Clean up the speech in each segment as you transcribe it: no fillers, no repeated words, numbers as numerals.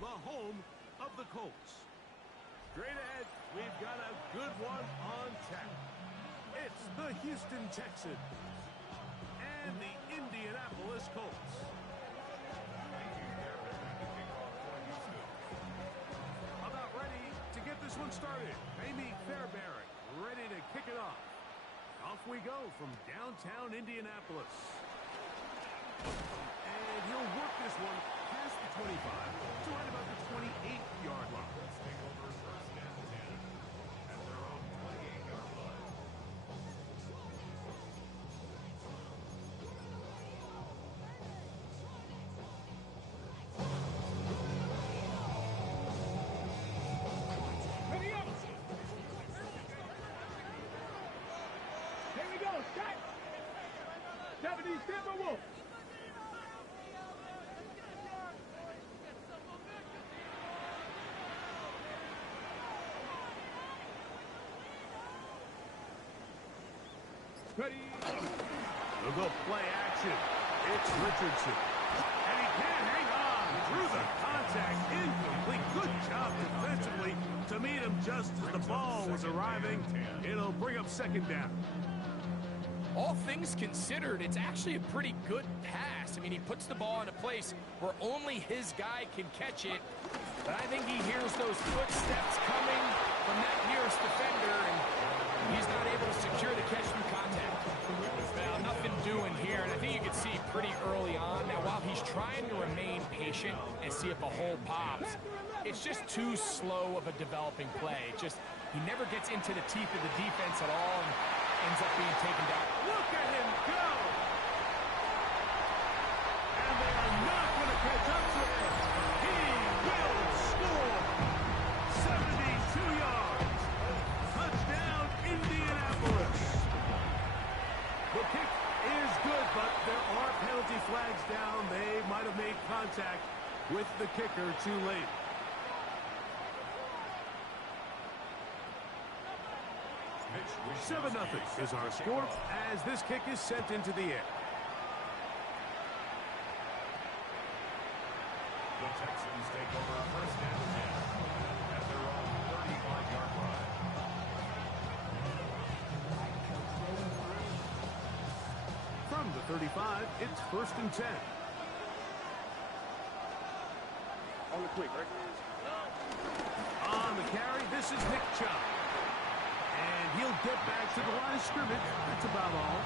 the home of the Colts. Straight ahead, we've got a good one on tap. It's the Houston Texans and the Indianapolis Colts. About ready to get this one started. Amy Fairbairn ready to kick it off. Off we go from downtown Indianapolis. And he'll work this one past the 25 to right about the 28-yard line. Let's take over first and 10 at their own 28-yard line. Ready up! Here we go, shot! 70 Timberwolves! Ready. We'll go play action. It's Richardson. And he can't hang on through the contact. Incomplete. Good job defensively to meet him just as the ball was arriving. It'll bring up second down. All things considered, it's actually a pretty good pass. I mean, he puts the ball in a place where only his guy can catch it. But I think he hears those footsteps coming from that nearest defender, and he's not able to secure the catch through contact. Well, nothing doing here, and I think you can see pretty early on. Now, while he's trying to remain patient and see if a hole pops, it's just too slow of a developing play. He never gets into the teeth of the defense at all and ends up being taken down. Look at him go! And they are not going to catch up to him. He will score. 72 yards. Touchdown, Indianapolis. The kick is good, but there are penalty flags down. They might have made contact with the kicker too late. Pitch. 7-0 is our score as this kick is sent into the air. The Texans take over first and 10 at their own 35-yard line. From the 35, it's first and 10. On the quick, right? On the carry, this is Nick Chubb. And he'll get back to the line of scrimmage. That's about all.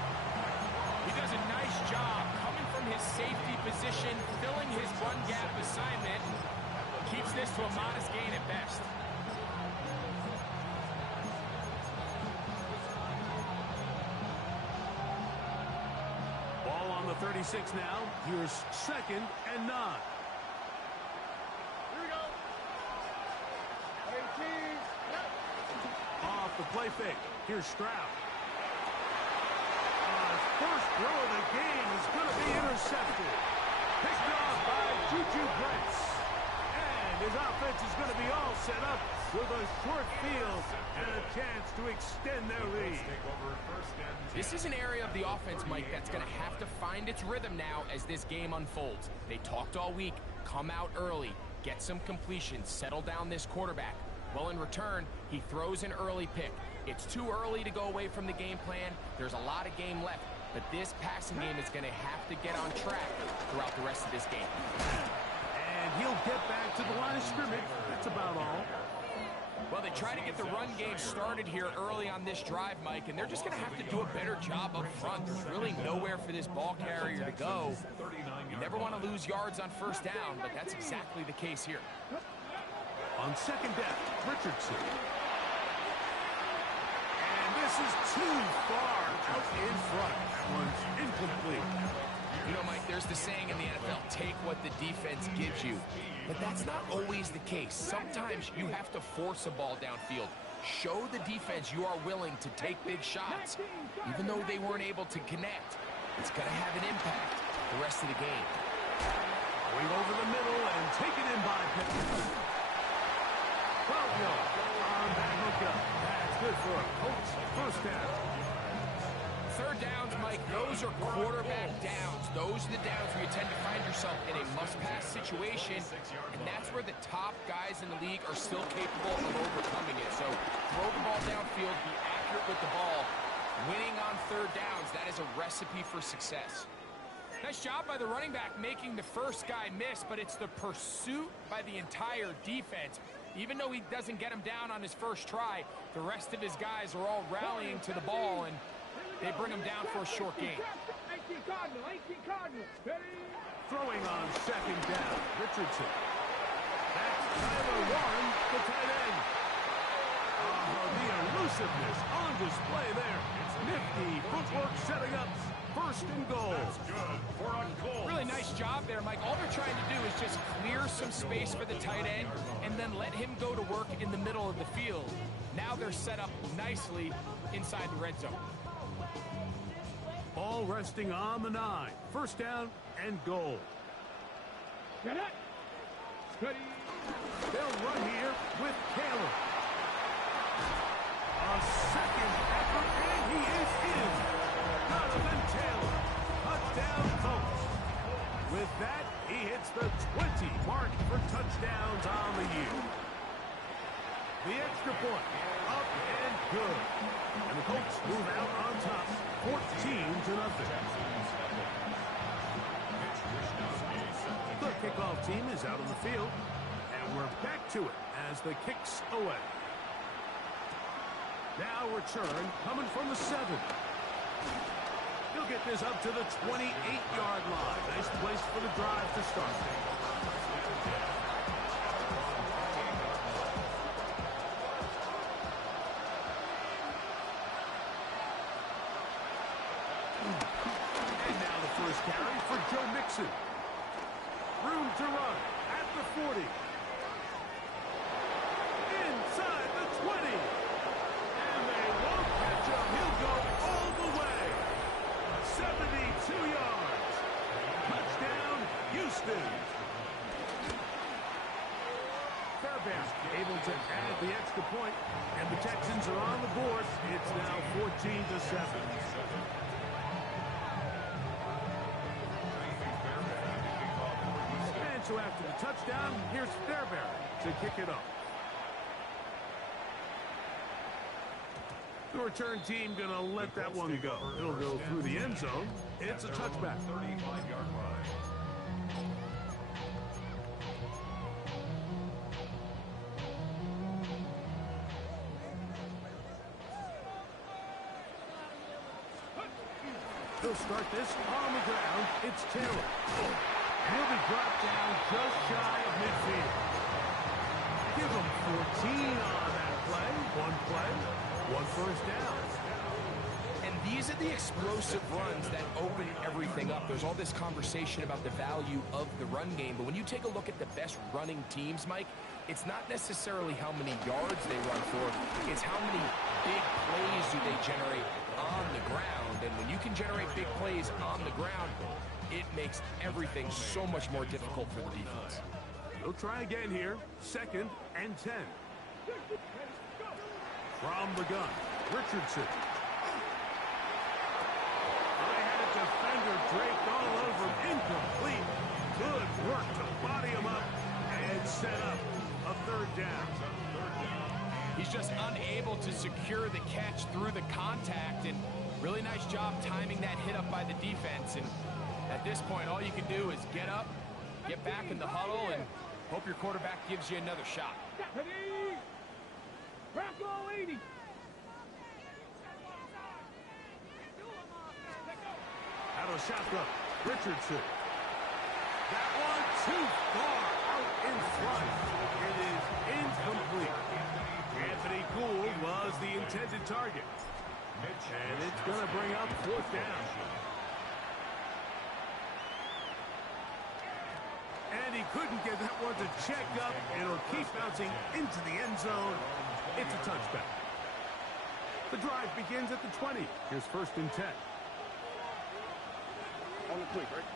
He does a nice job coming from his safety position, filling his run gap assignment. Keeps this to a modest gain at best. Ball on the 36 now. Here's second and 9. Here we go. 18. Off the play fake. Here's Stroud. His first throw of the game is going to be intercepted. Picked off by Juju Brents. And his offense is going to be all set up with a short field and a chance to extend their lead. This is an area of the offense, Mike, that's going to have to find its rhythm now as this game unfolds. They talked all week, come out early, get some completions, settle down this quarterback. Well, in return, he throws an early pick. It's too early to go away from the game plan. There's a lot of game left, but this passing game is going to have to get on track throughout the rest of this game. And he'll get back to the line of scrimmage. That's about all. Well, they try to get the run game started here early on this drive, Mike, and they're just going to have to do a better job up front. There's really nowhere for this ball carrier to go. You never want to lose yards on first down, but that's exactly the case here. On second down, Richardson. And this is too far out in front. That one's incomplete. You know, Mike, there's the saying in the NFL, take what the defense gives you. But that's not always the case. Sometimes you have to force a ball downfield. Show the defense you are willing to take big shots. Even though they weren't able to connect, it's going to have an impact the rest of the game. Going over the middle and taken in by Pittman. 12 yards on that hookup. That's good for a Colts first down. Third downs, Mike, Mike, those are quarterback downs. Those are the downs where you tend to find yourself in a must-pass situation, and that's where the top guys in the league are still capable of overcoming it. So throw the ball downfield, be accurate with the ball. Winning on third downs, that is a recipe for success. Nice job by the running back making the first guy miss, but it's the pursuit by the entire defense. Even though he doesn't get him down on his first try, the rest of his guys are all rallying to the ball, and they bring him down for a short gain. Throwing on second down, Richardson. That's Tyler Warren, the tight end. The elusiveness on display there. Nifty footwork setting up first and goal. Good for a goal. Really nice job there, Mike. All they're trying to do is just clear some space for the tight end and then let him go to work in the middle of the field. Now they're set up nicely inside the red zone. Ball resting on the 9. First down and goal. Get it. Steady. They'll run here with Taylor. A second effort, and he is in. Donovan Taylor. Touchdown, Colts. With that, he hits the 20 mark for touchdowns on the year. The extra point, up and good. And the Colts move out on top, 14-0. The kickoff team is out on the field, and we're back to it as the kick's away. Now return coming from the 7. He'll get this up to the 28-yard line. Nice place for the drive to start. And now the first carry for Joe Mixon. Room to run at the 40. Inside the 20. And they won't catch him. He'll go all the way. 72 yards. Touchdown, Houston. Fairbairn able to add the extra point, and the Texans are on the board. It's now 14-7. And so after the touchdown, here's Fairbairn to kick it off. The return team going to let that one go. It'll go through the end zone. It's a touchback. 35-yard line. He'll start this on the ground. It's Taylor. He'll be dropped down just shy of midfield. Give him 14 on that play. One first down. And these are the explosive runs that open everything up. There's all this conversation about the value of the run game, but when you take a look at the best running teams, Mike, it's not necessarily how many yards they run for, it's how many big plays do they generate on the ground. And when you can generate big plays on the ground, it makes everything so much more difficult for the defense. He'll try again here. 2nd and 10. From the gun, Richardson. I had a defender draped all over him. Incomplete. Good work to body him up and set up a 3rd down. He's just unable to secure the catch through the contact, and really nice job timing that hit up by the defense. And at this point, all you can do is get up, get back in the huddle, and hope your quarterback gives you another shot. Out of shotgun, Richardson. That one too far out in front. It is incomplete. Anthony Gould was the intended target. And it's going to bring up 4th down. And he couldn't get that one to check up. It'll keep bouncing into the end zone. It's a touchback. The drive begins at the 20. Here's 1st and 10. On the quick, right?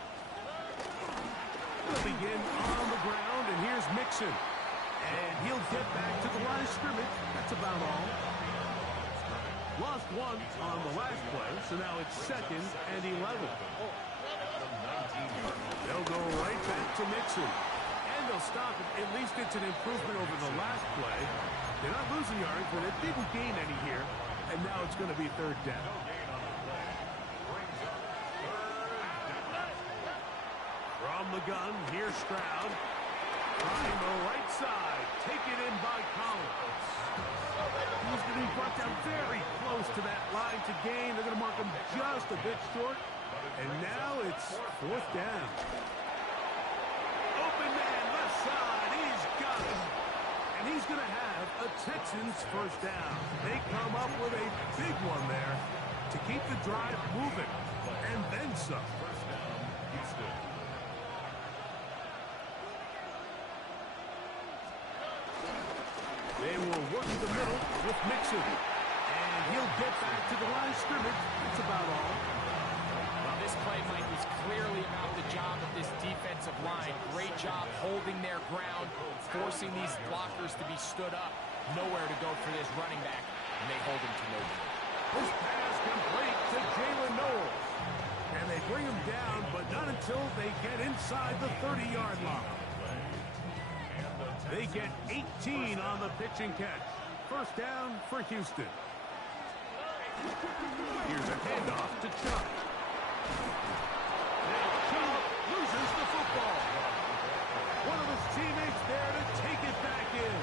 They'll begin on the ground, and here's Mixon. And he'll get back to the line of scrimmage. That's about all. Lost one on the last play, so now it's 2nd and 11. They'll go right back to Mixon. And they'll stop it. At least it's an improvement over the last play. They're not losing yards, but it didn't gain any here. And now it's going to be 3rd down. From the gun, here's Stroud. Trying the right side. Taken in by Collins. He's going to be brought down very close to that line to gain. They're going to mark him just a bit short. And now it's 4th down. Open man, left side. He's got it. And he's going to have a Texans 1st down. They come up with a big one there to keep the drive moving. And then some. First down, Houston. They will work in the middle with Mixon. And he'll get back to the line of scrimmage. That's about all. Well, this play, Mike, was clearly about the job of this defensive line. Great job holding their ground, forcing these blockers to be stood up. Nowhere to go for this running back, and they hold him to no good. This pass complete to Jalen Knowles. And they bring him down, but not until they get inside the 30-yard line. They get 18 on the pitch and catch. 1st down for Houston. Here's a handoff to Chubb. Now Chubb loses the football. One of his teammates there to take it back in.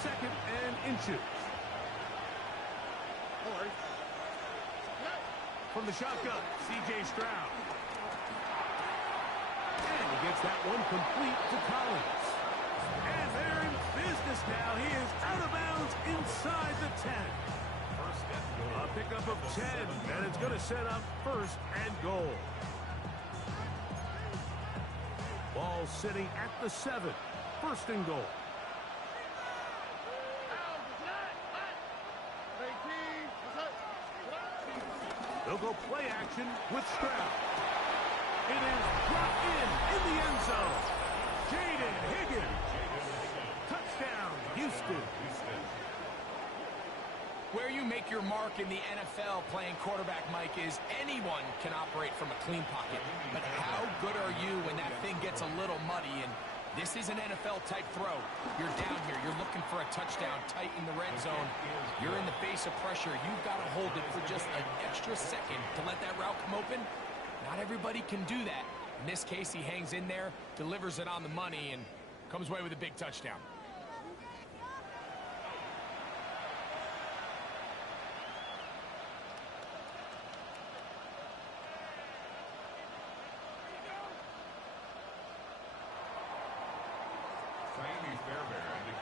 2nd and inches. From the shotgun, C.J. Stroud. And he gets that one complete to Collins. And they're in business now. He is out of bounds inside the 10. A pickup of 10, and it's going to set up 1st and goal. Ball sitting at the 7. 1st and goal. They'll go play action with Stroud. It is brought in the end zone. Jaden Higgins. Touchdown, Houston. Where you make your mark in the NFL playing quarterback, Mike, is anyone can operate from a clean pocket. But how good are you when that thing gets a little muddy? And this is an NFL-type throw. You're down here. You're looking for a touchdown tight in the red zone. You're in the face of pressure. You've got to hold it for just an extra second to let that route come open. Not everybody can do that. In this case, he hangs in there, delivers it on the money, and comes away with a big touchdown.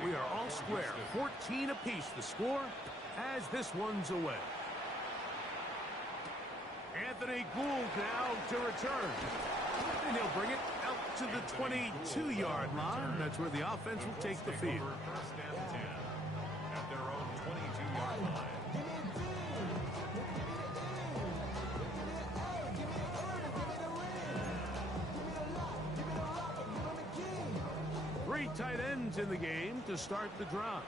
We are all square. 14 apiece the score as this one's away. Anthony Gould now to return. And he'll bring it out to the 22-yard line. That's where the offense will take the field. 1st and 10 at their own 22-yard line. Three tight ends in the game to start the drive.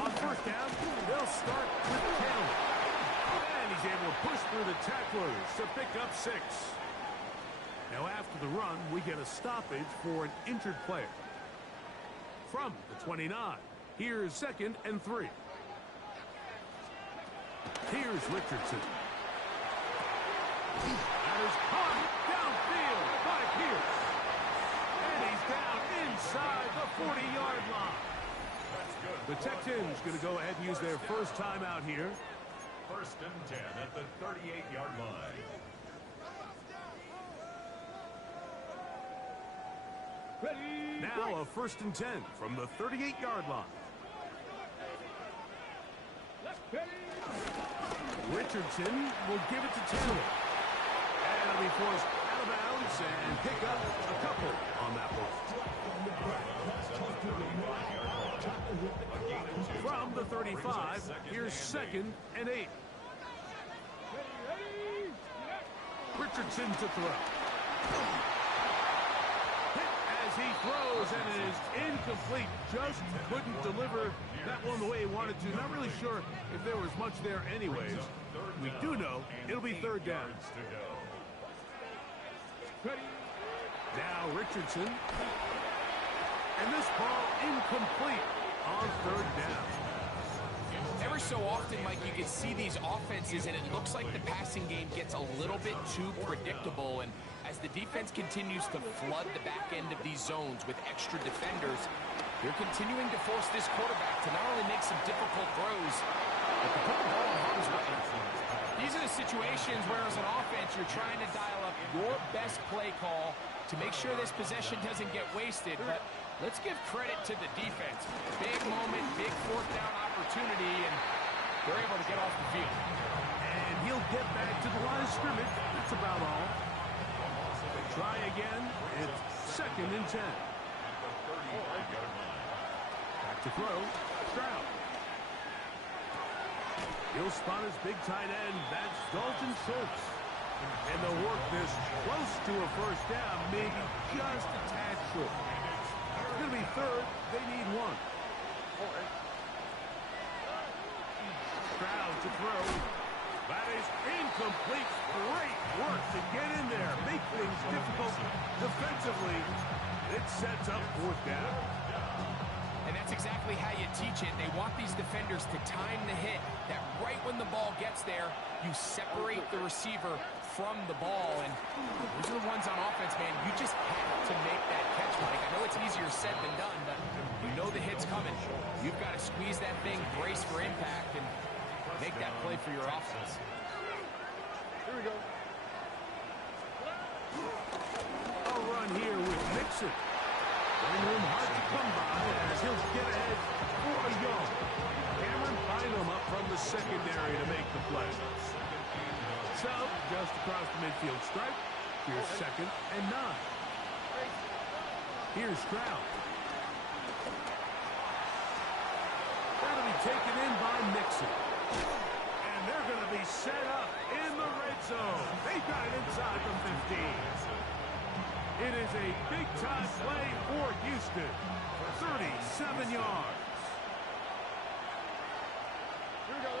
On 1st down, they'll start with Kelly. And he's able to push through the tacklers to pick up 6. Now after the run, we get a stoppage for an injured player. From the 29, here's 2nd and 3. Here's Richardson. That is caught downfield by Pierce. And he's down inside the 40-yard line. The Texans going to go ahead and use their first timeout here. 1st and 10 at the 38-yard line. Now a 1st and 10 from the 38-yard line. Richardson will give it to Taylor. And he'll be forced out of bounds and pick up a couple on that one. From the 35, here's 2nd and 8. Richardson to throw. Hit as As he throws, and it is incomplete. Just couldn't deliver that one the way he wanted to. Not really sure if there was much there anyways. We do know it'll be third down. Now Richardson. And this ball incomplete on third down. Every so often, Mike, you can see these offenses, and it looks like the passing game gets a little bit too predictable. And as the defense continues to flood the back end of these zones with extra defenders, they're continuing to force this quarterback to not only make some difficult throws, but to put the ball in harm's way. These are the situations where, as an offense, you're trying to dial up your best play call to make sure this possession doesn't get wasted. But let's give credit to the defense. Big moment, big fourth down opportunity, and they're able to get off the field. And he'll get back to the line of scrimmage. That's about all. Try again. It's 2nd and 10. Back to throw. Stroud. He'll spot his big tight end. That's Dalton Schultz. And they'll work this close to a first down, maybe just a tad short. It's going to be third. They need one. Stroud to throw. That is incomplete. Great work to get in there. Make things difficult defensively. It sets up fourth down. And that's exactly how you teach it. They want these defenders to time the hit, that right when the ball gets there, you separate the receiver from the ball. And those are the ones on offense, man. You just have to make that catch, Mike. I know it's easier said than done, but you know the hit's coming. You've got to squeeze that thing, brace for impact, and make that play for your offense. Here we go. A run here with Mixon. Running room hard to come by as he'll get ahead for a yard. Cameron Bynum up from the secondary to make the play. So, just across the midfield stripe, here's 2nd and 9. Here's Stroud. That'll be taken in by Mixon. And they're going to be set up in the red zone. They've got it inside the 15. It is a big-time play for Houston. 37 yards. Here we go.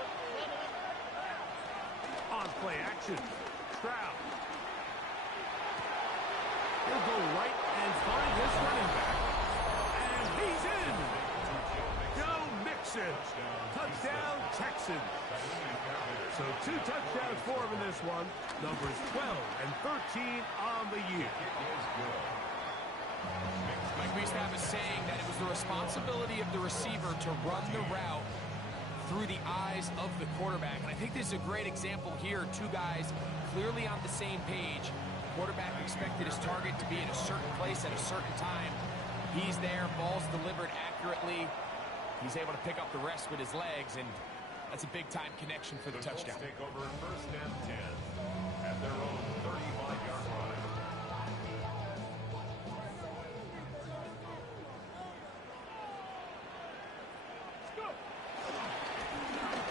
On play action. Stroud. He'll go right and find his running back. And he's in. Joe Mixon. Touchdown, Texans. So 2 touchdowns for him in this one. Numbers 12 and 13 on the year. Mike, we used to have a saying that it was the responsibility of the receiver to run the route through the eyes of the quarterback. And I think this is a great example here. 2 guys clearly on the same page. The quarterback expected his target to be in a certain place at a certain time. He's there, ball's delivered accurately. He's able to pick up the rest with his legs, and that's a big-time connection for the touchdown. Take over 1st and 10 at their own 35-yard line.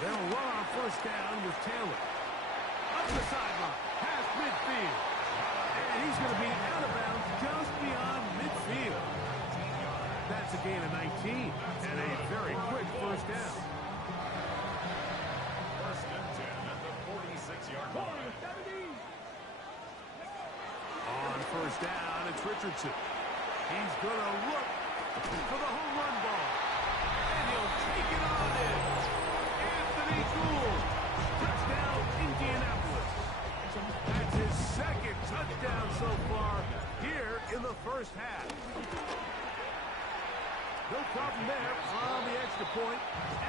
They'll run on 1st down with Taylor. Up the sideline, past midfield. And he's going to be out of bounds just beyond midfield. That's a gain of 19 and a very quick 1st down. 1st and 10 at the 46-yard line. On 1st down, it's Richardson. He's going to look for the home run ball. And he'll take it on in. Anthony Gould. Touchdown, Indianapolis. That's his 2nd touchdown so far here in the 1st half. No problem there on the extra point,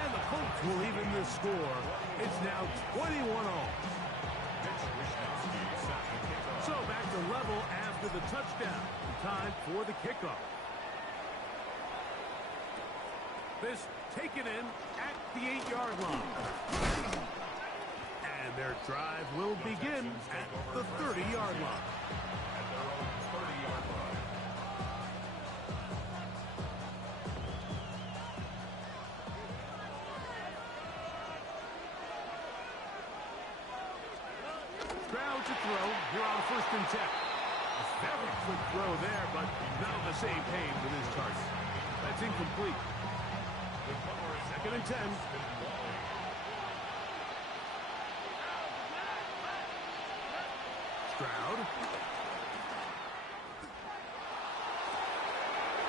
and the Colts will even this score. It's now 21-all. So back to level after the touchdown. Time for the kickoff. This taken in at the 8-yard line. And their drive will begin at the 30-yard line. At their own 30-yard line. Stroud to throw here on 1st and 10. Very quick throw there, but not the same pain with his target. That's incomplete. 2nd and 10. Stroud.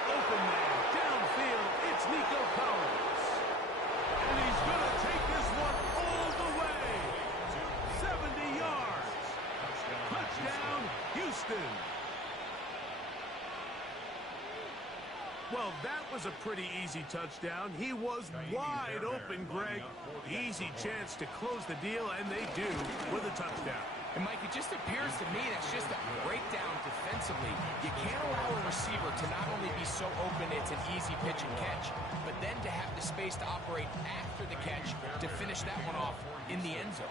Open man, downfield, it's Nico Collins. And he's going to take this one all the way. 70 yards. Touchdown, Houston. Well, that was a pretty easy touchdown. He was wide open, Greg. Easy chance to close the deal, and they do with a touchdown. And, Mike, it just appears to me that's just a breakdown defensively. You can't allow a receiver to not only be so open it's an easy pitch and catch, but then to have the space to operate after the catch to finish that one off in the end zone.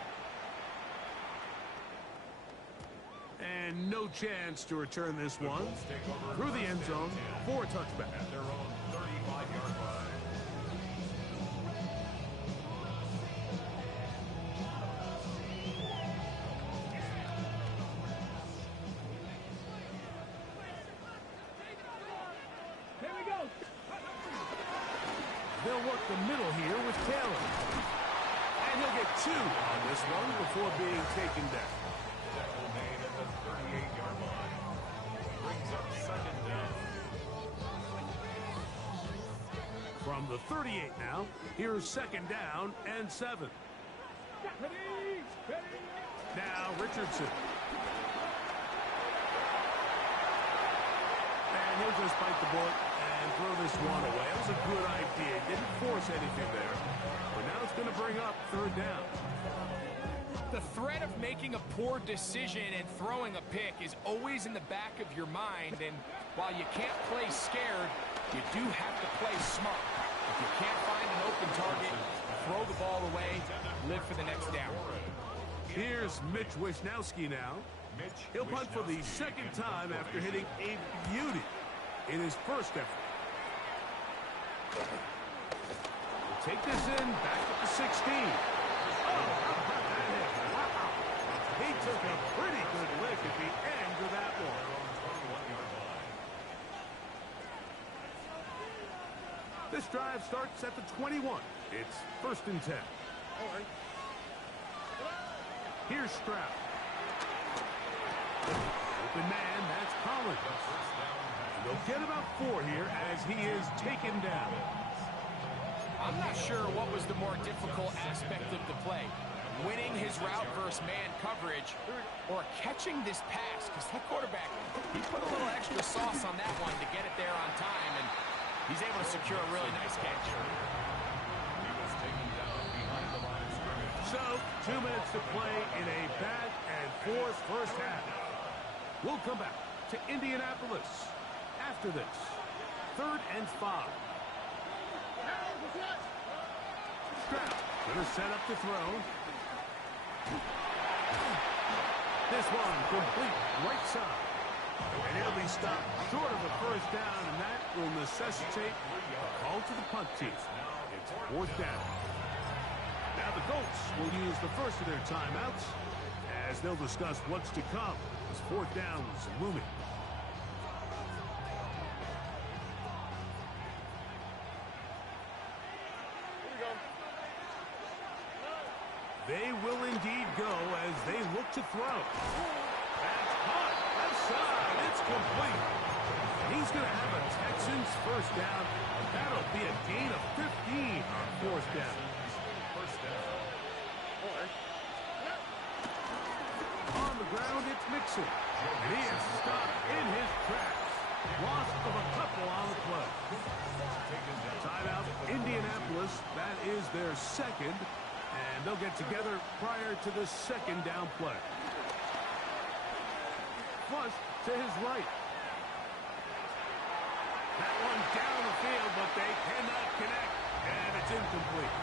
And no chance to return this one through the end zone for a touchback. At their own 35-yard line. They'll work the middle here with Taylor. And he'll get 2 on this one before being taken down. Tackle made at the 38-yard line. Brings up 2nd down. From the 38 now, here's 2nd down and 7. Now Richardson. And he'll just bite the bullet and throw this one away. That was a good idea. Didn't force anything there. But now it's going to bring up 3rd down. The threat of making a poor decision and throwing a pick is always in the back of your mind, and while you can't play scared, you do have to play smart. If you can't find an open target, throw the ball away, live for the next down. Here's Mitch Wisnowski now. He'll punt for the 2nd time after hitting a beauty in his first effort. We'll take this in back at the 16. Oh, how about that hit? Wow. He took a pretty good lick at the end of that one. This drive starts at the 21. It's 1st and 10. Here's Stroud. Open man, that's Collins. They'll get about 4 here as he is taken down. I'm not sure what was the more difficult aspect of the play. Winning his route versus man coverage or catching this pass, because that quarterback, he put a little extra sauce on that one to get it there on time, and he's able to secure a really nice catch. He was taken down behind the line of scrimmage. So, 2 minutes to play in a back and forth first half. We'll come back to Indianapolis after this. 3rd and 5. Stroud gonna set up the throw. This one complete right side. And he'll be stopped short of the 1st down, and that will necessitate a call to the punt team. It's 4th down. Now the Colts will use the first of their timeouts as they'll discuss what's to come as 4th down's looming. They will indeed go as they look to throw. That's caught. Left side. It's complete. He's going to have a Texans 1st down. That'll be a gain of 15 on 4th down. 1st down. On the ground, it's Mixon. And he is stopped in his tracks. Loss of a couple on the play. Timeout, Indianapolis. That is their 2nd. And they'll get together prior to the 2nd down play. Flush to his right. That one down the field, but they cannot connect. And it's incomplete.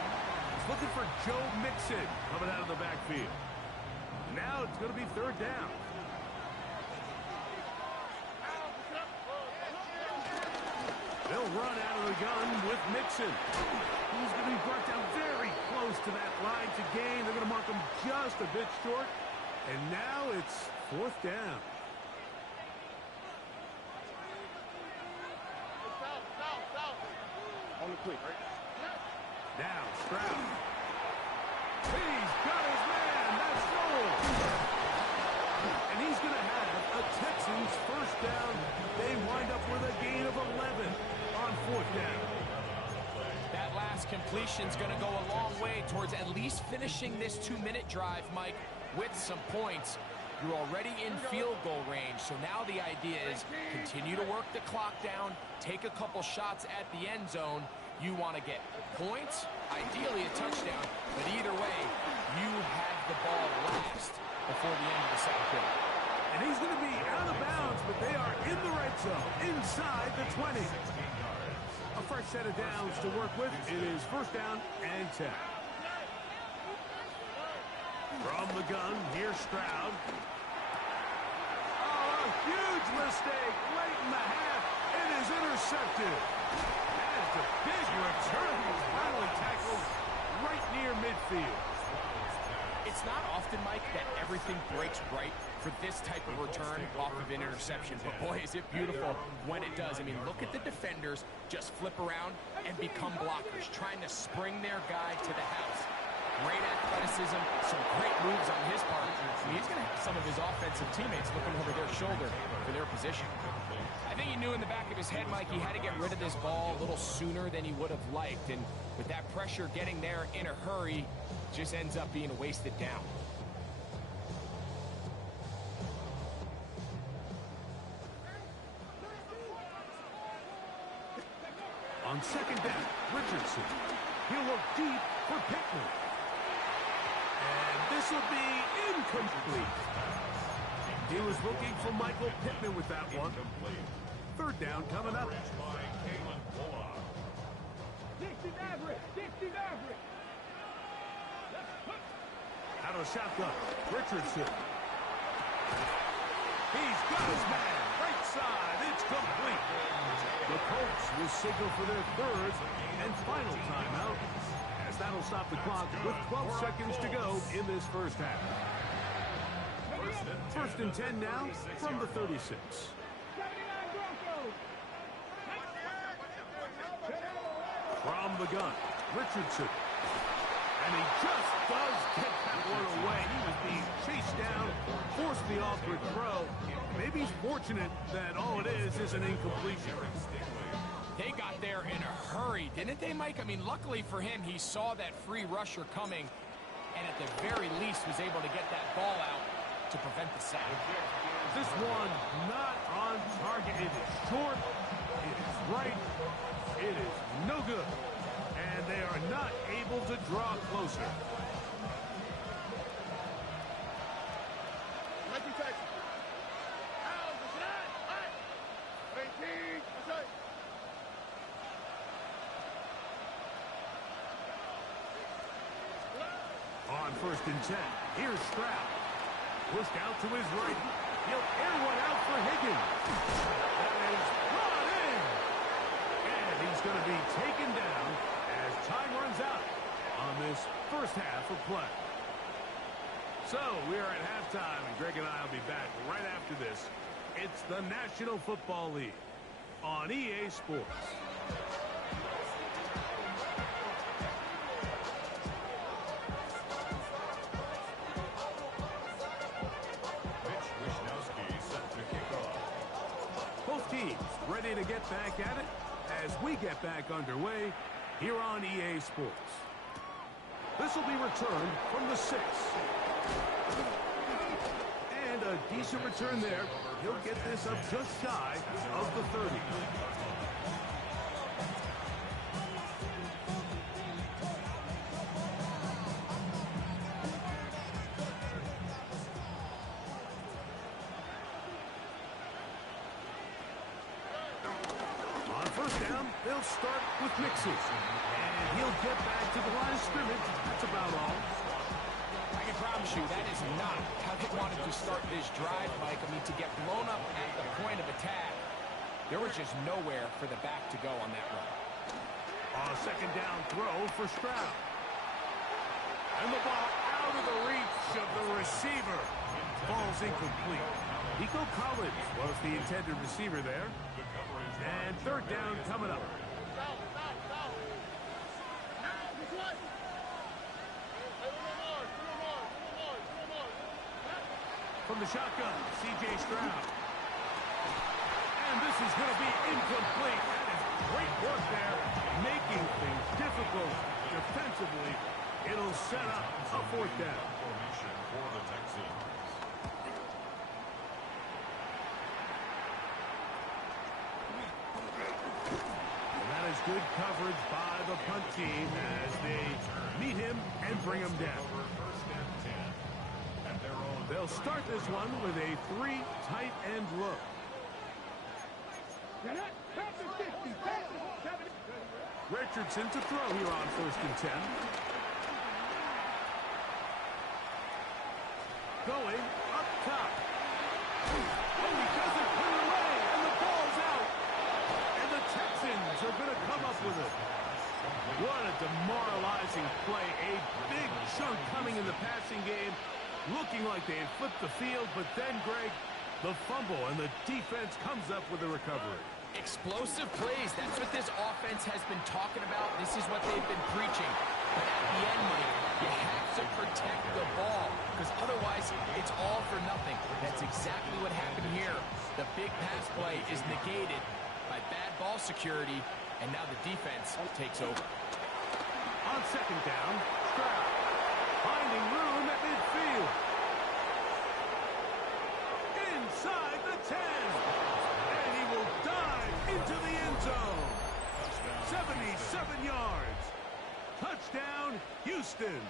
He's looking for Joe Mixon coming out of the backfield. Now it's going to be 3rd down. They'll run out of the gun with Mixon. He's going to be brought down very close to that line to gain. They're going to mark him just a bit short. And now it's 4th down. On the quick, right? Now, Stroud. He's got his man. That's Noel. And he's going to have a Texans first down. They wind up with a gain of 11 on fourth down. That last completion's going to go a long way towards at least finishing this 2-minute drive, Mike, with some points. You're already in field goal range, so now the idea is continue to work the clock down, take a couple shots at the end zone. You want to get points, ideally a touchdown, but either way, you have the ball last before the end of the second quarter. And he's going to be out of bounds, but they are in the red zone, inside the 20. A fresh set of downs to work with. It is first down and 10. From the gun, here's Stroud. Oh, a huge mistake late in the half. It is intercepted. That is a big return. He's finally tackled right near midfield. It's not often, Mike, that everything breaks right for this type of return off of an interception. But boy, is it beautiful when it does. I mean, look at the defenders just flip around and become blockers, trying to spring their guy to the house. Great athleticism, some great moves on his part. I mean, he's going to have some of his offensive teammates looking over their shoulder for their position. I think he knew in the back of his head, Mike, he had to get rid of this ball a little sooner than he would have liked. And with that pressure getting there in a hurry, just ends up being a wasted down. On second down, Richardson. He'll look deep for Pittman. And this will be incomplete. He was looking for Michael Pittman with that one. Third down coming up. Out of shotgun, Richardson. He's got his man. Right side. It's complete. The Colts will signal for their third and final timeout, as that'll stop the clock with 12 seconds to go in this first half. First and 10 now from the 36. From the gun, Richardson. And he just does get that one away. He was being chased down, forced the awkward throw. Maybe he's fortunate that all it is an incompletion. They got there in a hurry, didn't they, Mike? I mean, luckily for him, he saw that free rusher coming, and at the very least was able to get that ball out to prevent the sack. This one not on target. It is short. It is right. It is no good. And they are not able to draw closer. On first and 10, here's Stroud. Pushed out to his right. He'll air one out for Higgins. That is brought in. And he's going to be taken down as time runs out on this first half of play. So we are at halftime, and Greg and I will be back right after this. It's the National Football League on EA Sports. Both teams ready to get back at it as we get back underway here on EA Sports. This will be returned from the 6. And a decent return there. He'll get this up just shy of the 30. On first down, they'll start with Mixes. And he'll get back to the line of scrimmage. That's about all. I can promise you that is not how they wanted to start this drive, Mike. I mean, to get blown up at the point of attack, there was just nowhere for the back to go on that run. A second down throw for Stroud. And the ball out of the reach of the receiver. Ball's incomplete. Nico Collins was the intended receiver there. And third down coming up. From the shotgun, C.J. Stroud. And this is going to be incomplete. That is great work there, making things difficult defensively. It'll set up a fourth down. Formation for the Texans. And that is good coverage by the punt team as they meet him and bring him down. Over first and 10 at their own. They'll start this one with a 3 tight end look. Richardson to throw here on first and 10. Going up top. Oh, he doesn't put it away, and the ball's out. And the Texans are going to come up with it. What a demoralizing play. A big chunk coming in the passing game. Looking like they had flipped the field, but then, Greg, the fumble, and the defense comes up with a recovery. Explosive plays. That's what this offense has been talking about. This is what they've been preaching. But at the end, Mike, you have to protect the ball because otherwise it's all for nothing. That's exactly what happened here. The big pass play is negated by bad ball security, and now the defense takes over. On second down, Stroud finding room at midfield. Inside the 10. And he will dive into the end zone. 77 yards. Touchdown, Houston.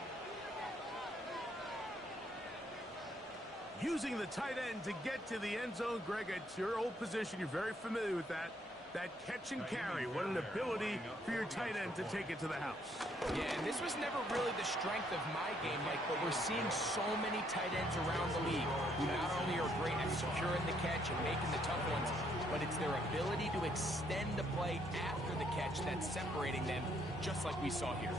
Using the tight end to get to the end zone, Greg, it's your old position. You're very familiar with that. That catch and carry, what an ability for your tight end to take it to the house. Yeah, and this was never really the strength of my game, Mike, but we're seeing so many tight ends around the league who not only are great at securing the catch and making the tough ones, but it's their ability to extend the play after the catch that's separating them, just like we saw here.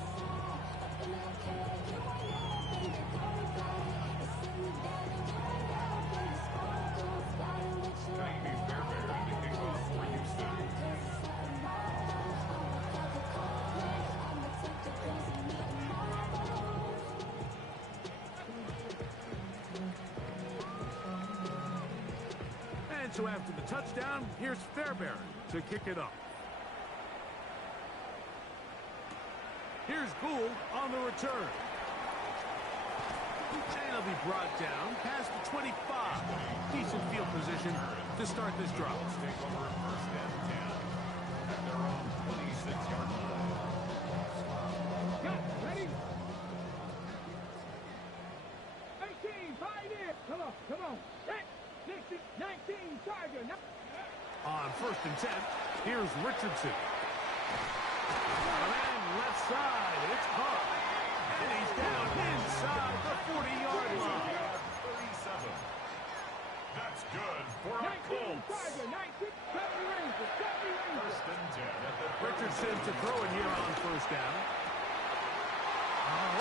So after the touchdown, here's Fairbairn to kick it off. Here's Gould on the return. And he'll be brought down past the 25. Decent field position to start this drive. Take over first and 10 at their own 26-yard line. Ready? 18, fight it. Come on. 19, Charger. On first and 10, here's Richardson. And left side, it's caught. And he's down inside the 40-yard line. 37. That's good for a 19, Colts. Charger. 19, 70 Rangers. First and 10 at the Richardson to throw it here on first down.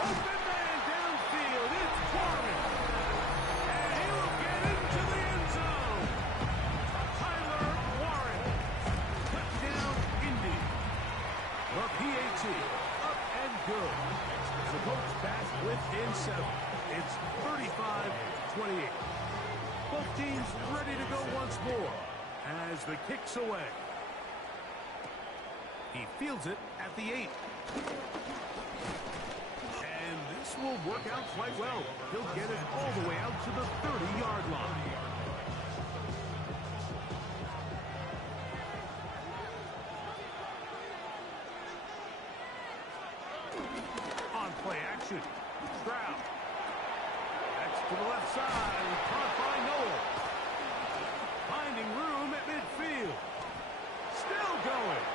Open man downfield, it's Warren. And he will get into the end zone. Tyler Warren. Touchdown, Indy. The PAT, up and good. The Colts back within 7. It's 35-28. Both teams ready to go once more as the kick's away. He fields it at the 8. And this will work out quite well. He'll get it all the way out to the 30-yard line. On play action, Stroud. That's to the left side, caught by Noel. Finding room at midfield. Still going.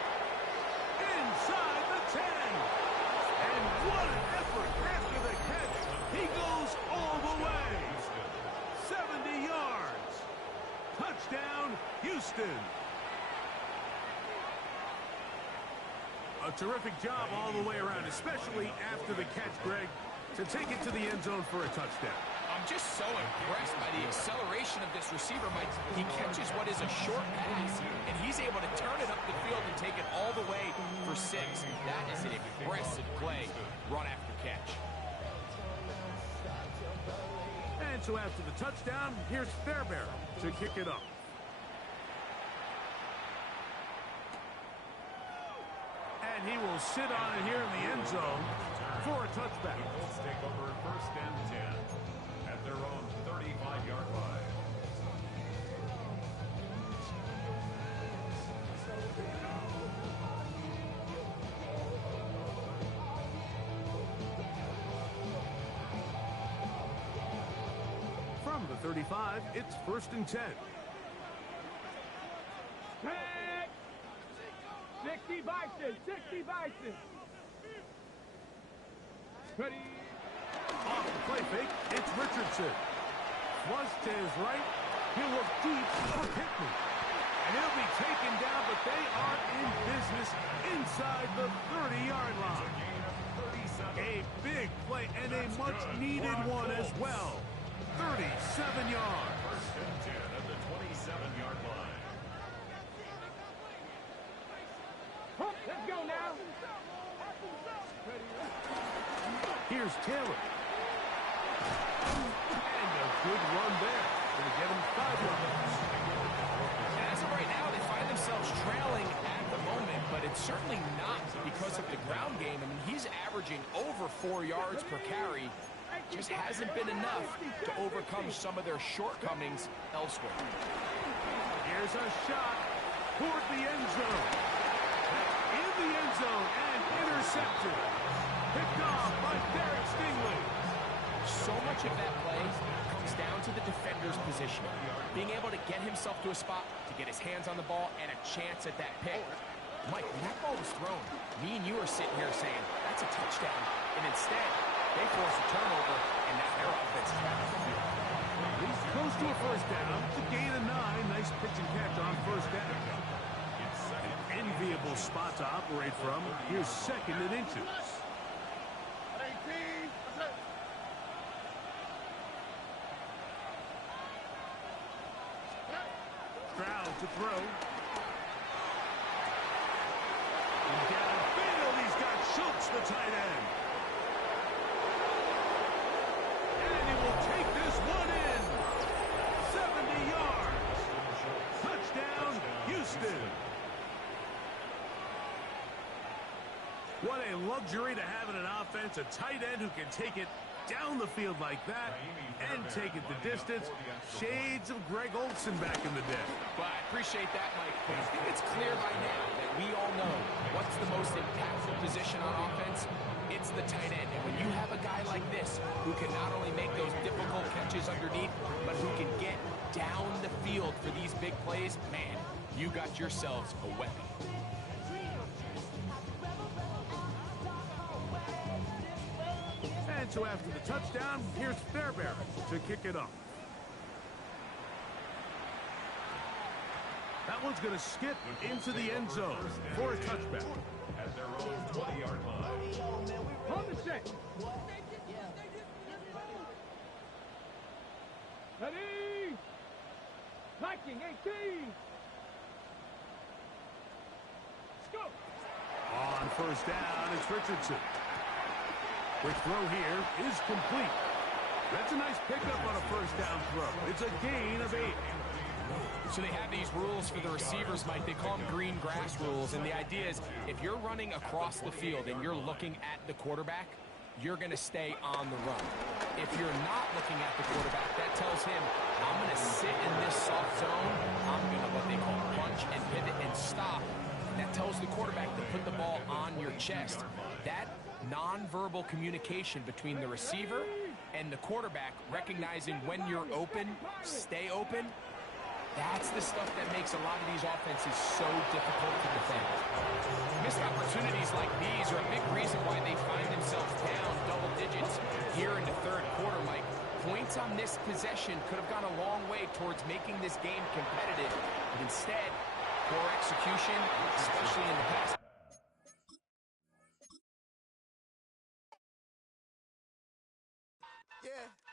Inside the 10. And what an effort after the catch. He goes all the way. 70 yards. Touchdown, Houston. A terrific job all the way around, especially after the catch, Greg, to take it to the end zone for a touchdown. I'm just so impressed by the acceleration of this receiver, Mike. He catches what is a short pass, and he's able to turn it up the field and take it all the way for 6. That is an impressive play, run after catch. And so after the touchdown, here's Fairbairn to kick it up. And he will sit on it here in the end zone for a touchback. The Colts take over 1st and 10 at their own 35-yard line. From the 35, it's 1st and 10. Tag! 60 Bison, 60 Bison. Ready? Off the play fake, it's Richardson. Flush to his right. He'll look deep for Pittman. And he'll be taken down, but they are in business inside the 30-yard line. A big play and a much-needed one as well. 37 yards. 1st and 10 at the 27-yard line. Let's go now. Here's Taylor. And a good run there. Going to get him 5 yards. And as of right now, they find themselves trailing at the moment, but it's certainly not because of the ground game. I mean, he's averaging over 4 yards per carry. Just hasn't been enough to overcome some of their shortcomings elsewhere. Here's a shot toward the end zone. In the end zone and intercepted. Picked off by Derek Stingley. So much of that play comes down to the defender's positioning. Being able to get himself to a spot, to get his hands on the ball, and a chance at that pick. Mike, when that ball was thrown, me and you are sitting here saying, that's a touchdown. And instead, they force a turnover, and now their offense is back on the field. He's close to a 1st down. It's a gain of 9. Nice pitch and catch on 1st down. An enviable spot to operate from. Here's 2nd and inches. Stroud to throw. And downfield, he's got Schultz, the tight end. And he will take this one in. 70 yards. Touchdown, Houston. What a luxury to have in an offense, a tight end who can take it down the field like that and take it the distance. Shades of Greg Olsen back in the day. Well, I appreciate that, Mike, but I think it's clear by now that we all know what's the most impactful position on offense. It's the tight end. And when you have a guy like this who can not only make those difficult catches underneath, but who can get down the field for these big plays, man, you got yourselves a weapon. And so after the touchdown, here's Fairbairn to kick it up. That one's going to skip into the end zone for a touchback. At their own 20-yard line. Hold the set. Ready? Viking 18. Let's go. On 1st down, it's Richardson. Quick throw here is complete. That's a nice pickup on a 1st down throw. It's a gain of 8. So they have these rules for the receivers, Mike. They call them green grass rules. And the idea is if you're running across the field and you're looking at the quarterback, you're going to stay on the run. If you're not looking at the quarterback, that tells him, I'm going to sit in this soft zone. I'm going to what they call punch and pivot and stop. That tells the quarterback to put the ball on your chest. That nonverbal communication between the receiver and the quarterback, recognizing when you're open, stay open, that's the stuff that makes a lot of these offenses so difficult to defend. Missed opportunities like these are a big reason why they find themselves down double digits here in the 3rd quarter, Mike. Points on this possession could have gone a long way towards making this game competitive, but instead, poor execution, especially in the pass. Yeah.